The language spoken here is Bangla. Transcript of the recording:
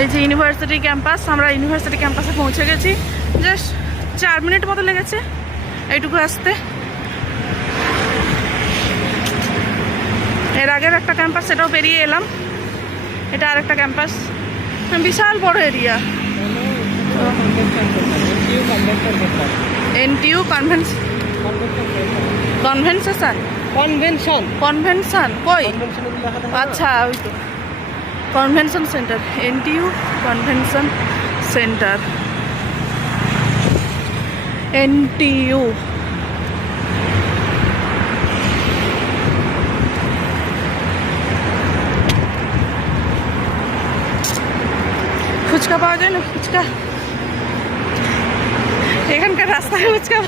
এই যে ইউনিভার্সিটি ক্যাম্পাস, আমরা ইউনিভার্সিটি ক্যাম্পাসে পৌঁছে গেছি। জাস্ট 4 মিনিট মতো লেগেছে এইটুকু আসতে। এর আগের একটা ক্যাম্পাস, সেটাও পেরিয়ে এলাম। এটা আর একটা ক্যাম্পাস, বিশাল বড় এরিয়া। এনটিইউ কনভেনশন কই? আচ্ছা, ওই তো convention centre, NTU convention centre, NTU. Phuchka পাওয়া যায় না? ফুচকা এখানকার রাস্তায় ফুচকা